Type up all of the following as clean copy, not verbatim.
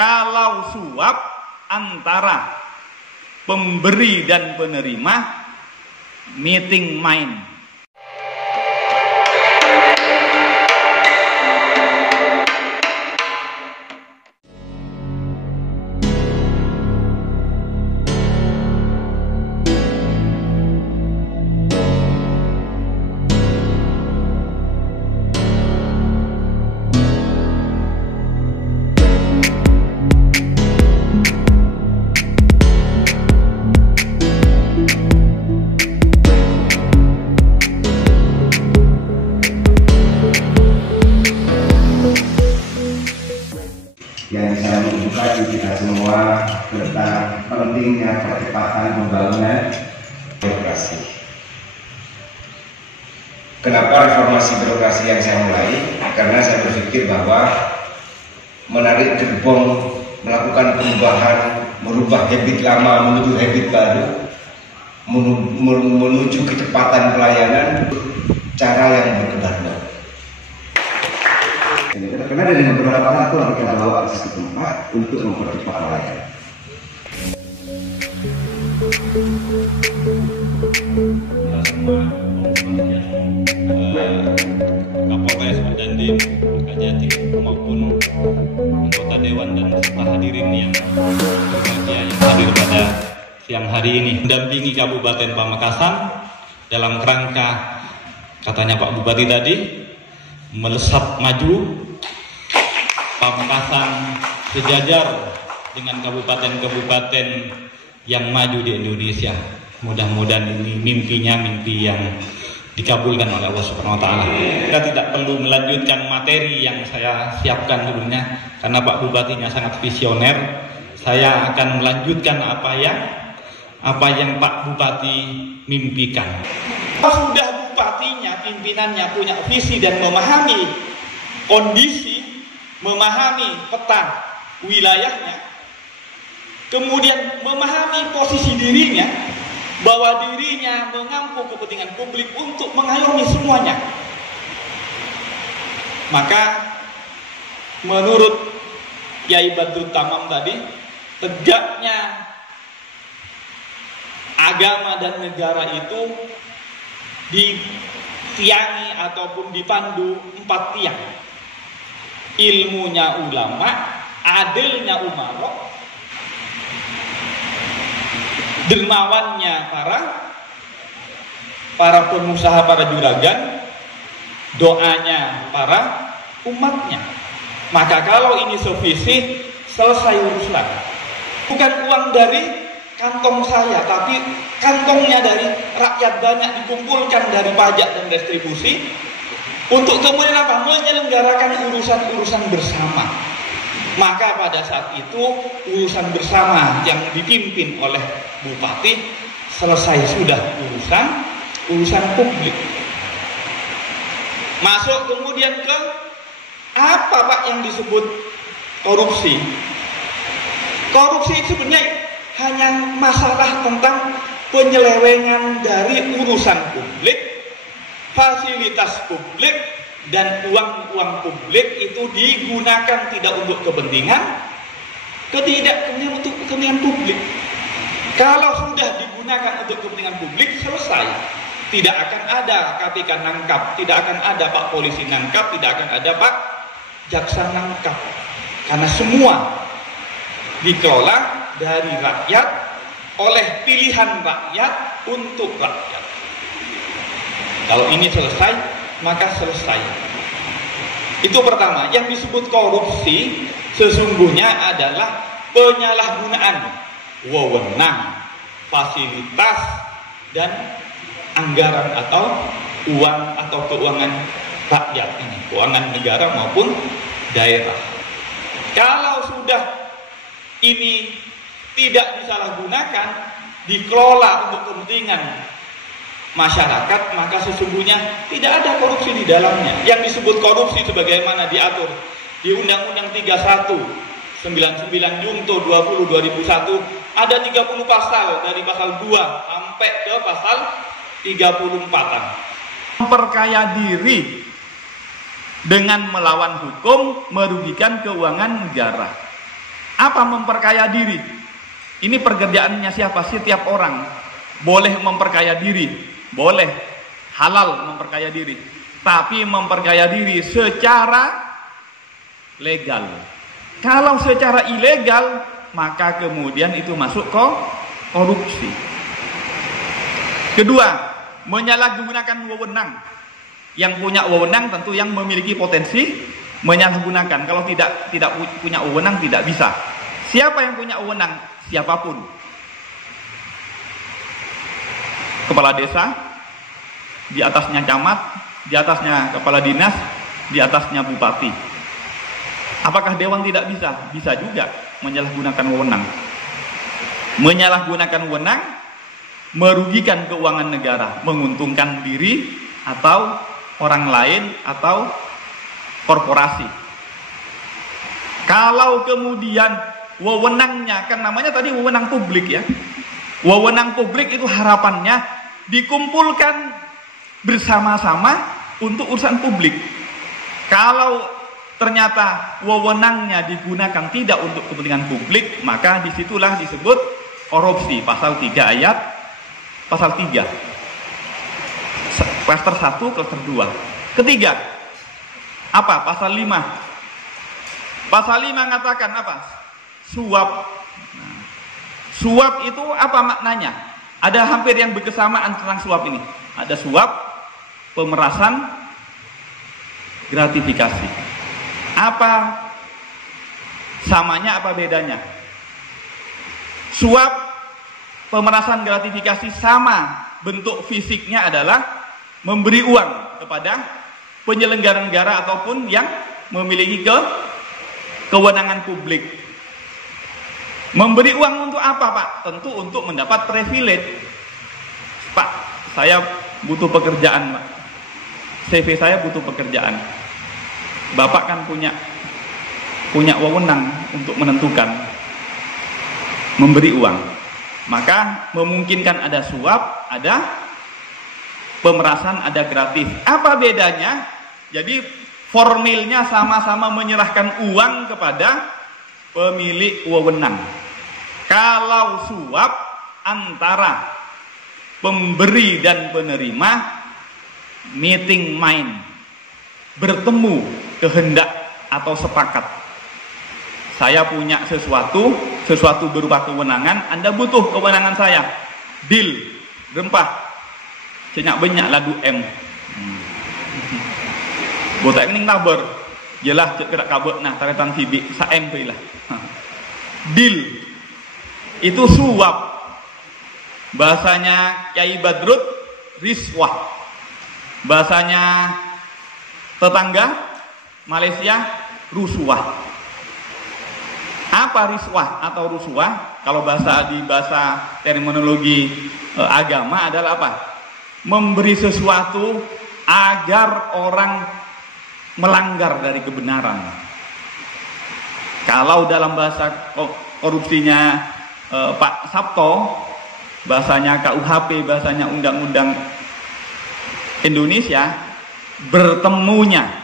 Kalau suap antara pemberi dan penerima, meeting mind. Yang saya mengedukasi kita semua tentang pentingnya percepatan pembangunan birokrasi. Kenapa reformasi birokrasi yang saya mulai? Karena saya berpikir bahwa menarik gerbong, melakukan perubahan, merubah habit lama menuju habit baru, menuju kecepatan pelayanan, cara yang berkelanjutan. Karena dari beberapa hal telah kita bawa ke satu tempat untuk mempercepat pelayanan. Kapolres, Pak Dandim, Pak Jati, maupun anggota Dewan dan serta hadirin yang berbahagia yang hadir pada siang hari ini, mendampingi Kabupaten Pamekasan dalam kerangka, katanya Pak Bupati tadi, melesat maju Pamekasan sejajar dengan kabupaten-kabupaten yang maju di Indonesia. Mudah-mudahan ini mimpi yang dikabulkan oleh Allah Subhanahu wa taala. Kita tidak perlu melanjutkan materi yang saya siapkan sebelumnya karena Pak Bupatinya sangat visioner. Saya akan melanjutkan apa yang Pak Bupati mimpikan. Sudah bupatinya, pimpinannya punya visi dan memahami kondisi, memahami peta wilayahnya, kemudian memahami posisi dirinya, bahwa dirinya mengampu kepentingan publik untuk mengayomi semuanya. Maka menurut Kiai Badrut Tamam tadi, tegaknya agama dan negara itu ditiangi ataupun dipandu 4 tiang. Ilmunya ulama, adilnya umarok, dermawannya para pengusaha, para juragan, doanya para umatnya. Maka kalau ini sevisi, selesai urusan. Bukan uang dari kantong saya, tapi kantongnya dari rakyat banyak dikumpulkan dari pajak dan distribusi untuk kemudian apa? Menyelenggarakan urusan-urusan bersama. Maka pada saat itu urusan bersama yang dipimpin oleh Bupati selesai sudah urusan publik. Masuk kemudian ke apa Pak yang disebut korupsi? Korupsi itu sebenarnya hanya masalah tentang penyelewengan dari urusan publik, fasilitas publik, dan uang-uang publik itu digunakan tidak untuk kepentingan, kemudian untuk kepentingan publik. Kalau sudah digunakan untuk kepentingan publik, selesai. Tidak akan ada KPK nangkap, tidak akan ada Pak Polisi nangkap, tidak akan ada Pak Jaksa nangkap. Karena semua dikelola dari rakyat, oleh pilihan rakyat, untuk rakyat. Kalau ini selesai, maka selesai. Itu pertama. Yang disebut korupsi sesungguhnya adalah penyalahgunaan wewenang, fasilitas, dan anggaran atau uang atau keuangan rakyat ini, keuangan negara maupun daerah. Kalau sudah ini tidak disalahgunakan, dikelola untuk kepentingan masyarakat, maka sesungguhnya tidak ada korupsi di dalamnya. Yang disebut korupsi sebagaimana diatur di Undang-Undang 31 99 Junto 20 2001, ada 30 pasal dari pasal 2 sampai ke pasal 34-an. Memperkaya diri dengan melawan hukum, merugikan keuangan negara. Apa memperkaya diri? Ini pekerjaannya siapa? Setiap orang boleh memperkaya diri, boleh, halal memperkaya diri, tapi memperkaya diri secara legal. Kalau secara ilegal, maka kemudian itu masuk ke korupsi. Kedua, menyalahgunakan wewenang. Yang punya wewenang tentu yang memiliki potensi menyalahgunakan. Kalau tidak punya wewenang tidak bisa. Siapa yang punya wewenang? Siapapun. Kepala desa, di atasnya camat, di atasnya kepala dinas, di atasnya bupati. Apakah dewan tidak bisa? Bisa juga menyalahgunakan wewenang. Menyalahgunakan wewenang merugikan keuangan negara, menguntungkan diri atau orang lain atau korporasi. Kalau kemudian wewenangnya, kan namanya tadi wewenang publik ya. Wewenang publik itu harapannya dikumpulkan bersama-sama untuk urusan publik. Kalau ternyata wewenangnya digunakan tidak untuk kepentingan publik, maka disitulah disebut korupsi. Pasal 3 ayat pasal 3. Klaster 1, klaster 2. Ketiga, apa? Pasal 5. Pasal 5 mengatakan apa? Suap. Suap itu apa maknanya? Ada hampir yang berkesamaan tentang suap ini. Ada suap, pemerasan, gratifikasi. Apa samanya, apa bedanya? Suap, pemerasan, gratifikasi sama. Bentuk fisiknya adalah memberi uang kepada penyelenggara negara ataupun yang memiliki kewenangan publik. Memberi uang untuk apa, Pak? Tentu untuk mendapat privilege. Pak, saya butuh pekerjaan, Pak. CV saya butuh pekerjaan. Bapak kan punya wewenang untuk menentukan memberi uang. Maka memungkinkan ada suap, ada pemerasan, ada gratis. Apa bedanya? Jadi formilnya sama-sama menyerahkan uang kepada pemilik wewenang. Kalau suap antara pemberi dan penerima, meeting mind, bertemu kehendak atau sepakat. Saya punya sesuatu berupa kewenangan, Anda butuh kewenangan saya. Deal, rempah, cenyak banyak ladu M. Botak ini tabar, jelas cek kerak kabut nah taretan sibik sa M lah. Deal, itu suap. Bahasanya Kyai Badrut, riswah. Bahasanya tetangga Malaysia, rusuah. Apa riswah atau rusuah? Kalau bahasa terminologi agama adalah apa? Memberi sesuatu agar orang melanggar dari kebenaran. Kalau dalam bahasa korupsinya Pak Sabto, bahasanya KUHP, bahasanya Undang-Undang Indonesia, bertemunya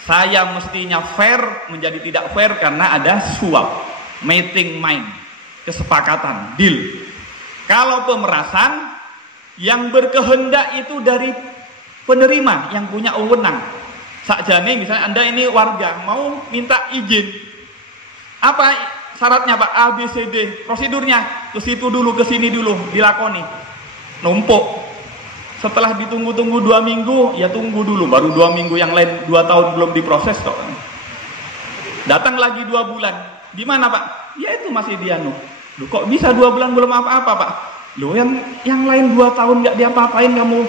saya mestinya fair menjadi tidak fair karena ada suap, meeting mind, kesepakatan, deal. Kalau pemerasan, yang berkehendak itu dari penerima yang punya wewenang. Sakjane misalnya Anda ini warga mau minta izin, apa syaratnya Pak? A, B, C, D, prosedurnya ke situ dulu, ke sini dulu, dilakoni, numpuk. Setelah ditunggu-tunggu 2 minggu, ya tunggu dulu, baru 2 minggu, yang lain 2 tahun belum diproses toh. Datang lagi 2 bulan, di mana Pak? Ya itu masih dianu. Loh, kok bisa 2 bulan belum apa-apa Pak? Loh yang lain 2 tahun nggak diapa-apain, kamu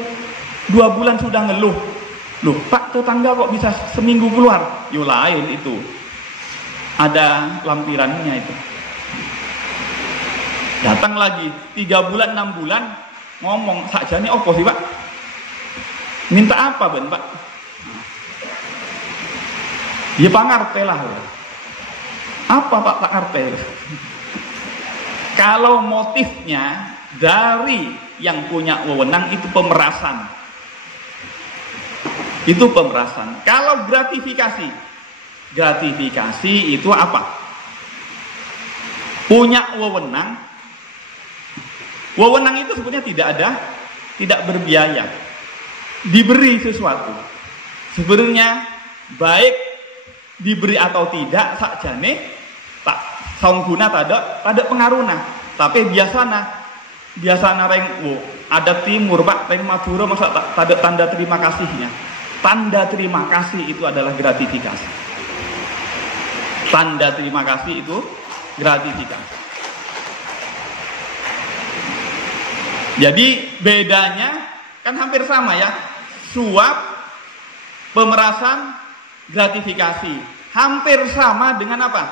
2 bulan sudah ngeluh. Loh Pak, tetangga kok bisa seminggu keluar? Yo lain itu, ada lampirannya itu. Datang lagi 3 bulan, 6 bulan, ngomong saja nih opo sih Pak? Minta apa Ben Pak? Ya pangarpe lah. Apa Pak pangarpe? Kalau motifnya dari yang punya wewenang itu pemerasan. Itu pemerasan. Kalau gratifikasi itu apa? punya wewenang. Wewenang itu sebenarnya tidak berbiaya. Diberi sesuatu. Sebenarnya baik diberi atau tidak sakjane tak saungguna tada pengaruhna. Tapi biasana reng ada timur Pak, reng Madura masa tak ada tanda terima kasihnya. Tanda terima kasih itu adalah gratifikasi. Tanda terima kasih itu gratifikasi. Jadi bedanya kan hampir sama ya. Suap, pemerasan, gratifikasi. Hampir sama dengan apa?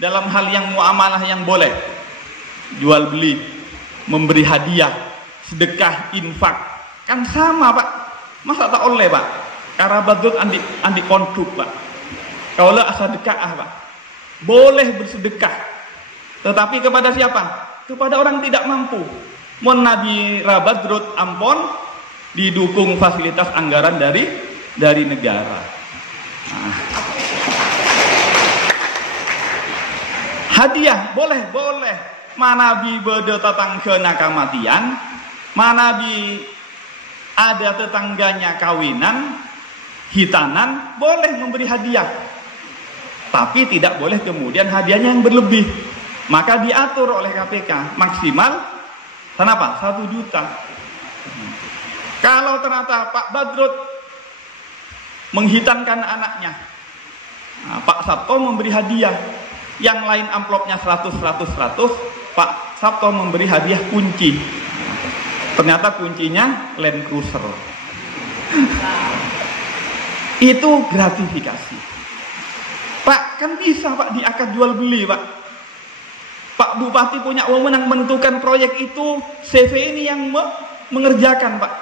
Dalam hal yang muamalah yang boleh. Jual beli, memberi hadiah, sedekah, infak. Kan sama Pak. Masa tak oleh Pak? Karabadut andi konduk Pak. Kaulah sedekah Pak. Boleh bersedekah. Tetapi kepada siapa? Kepada orang tidak mampu. Mon Nabi Rabadrut ampon didukung fasilitas anggaran dari negara. Nah. Hadiah boleh. Manabi beda tetangga kematian, manabi ada tetangganya kawinan, hitanan, boleh memberi hadiah. Tapi tidak boleh kemudian hadiahnya yang berlebih. Maka diatur oleh KPK maksimal kenapa? 1 juta. Kalau ternyata Pak Badrut menghitankan anaknya, nah, Pak Sabto memberi hadiah, yang lain amplopnya 100, Pak Sabto memberi hadiah kunci. Ternyata kuncinya Land Cruiser. Itu gratifikasi. Pak, kan bisa Pak diakad jual beli Pak. Pak Bupati punya wewenang menentukan proyek itu, CV ini yang mengerjakan Pak.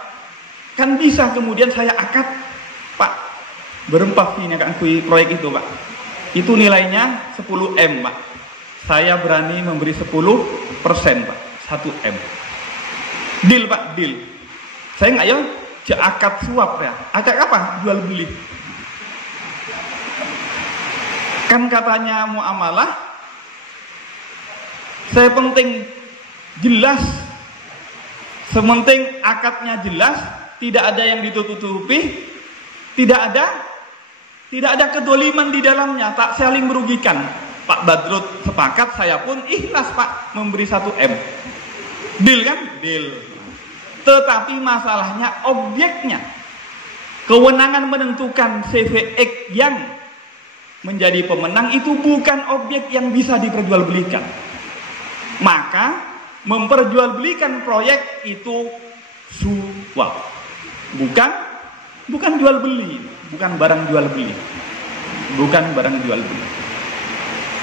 Kan bisa kemudian saya akad, Pak, berempah ini akan proyek itu Pak. Itu nilainya 10 M Pak. Saya berani memberi 10% Pak, 1 M. Deal Pak, deal. Saya nggak ya akad suap ya. Akad apa? Jual beli. Kan katanya muamalah, saya penting jelas, sementing akadnya jelas, tidak ada yang ditutupi, tidak ada kedoliman di dalamnya, tak saling merugikan. Pak Badrut sepakat, saya pun ikhlas Pak memberi 1 M. Deal kan? Deal. Tetapi masalahnya objeknya, kewenangan menentukan CVX yang menjadi pemenang itu bukan objek yang bisa diperjualbelikan. Maka memperjualbelikan proyek itu suap. Bukan jual beli, bukan barang jual beli. Bukan barang jual beli.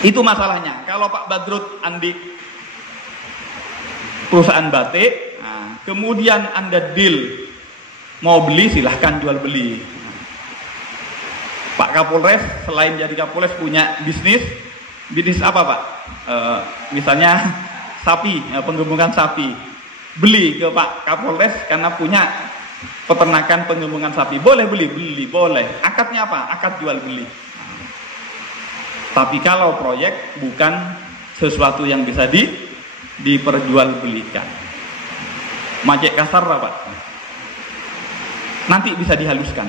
Itu masalahnya. Kalau Pak Badrut andi perusahaan batik, nah, kemudian Anda deal mau beli, silahkan jual beli. Pak Kapolres selain jadi Kapolres punya bisnis apa Pak? Misalnya sapi, penggembungan sapi. Beli ke Pak Kapolres karena punya peternakan penggembungan sapi. Boleh beli, boleh. Akadnya apa? Akad jual beli. Tapi kalau proyek bukan sesuatu yang bisa diperjualbelikan. Majek kasar Pak. Nanti bisa dihaluskan.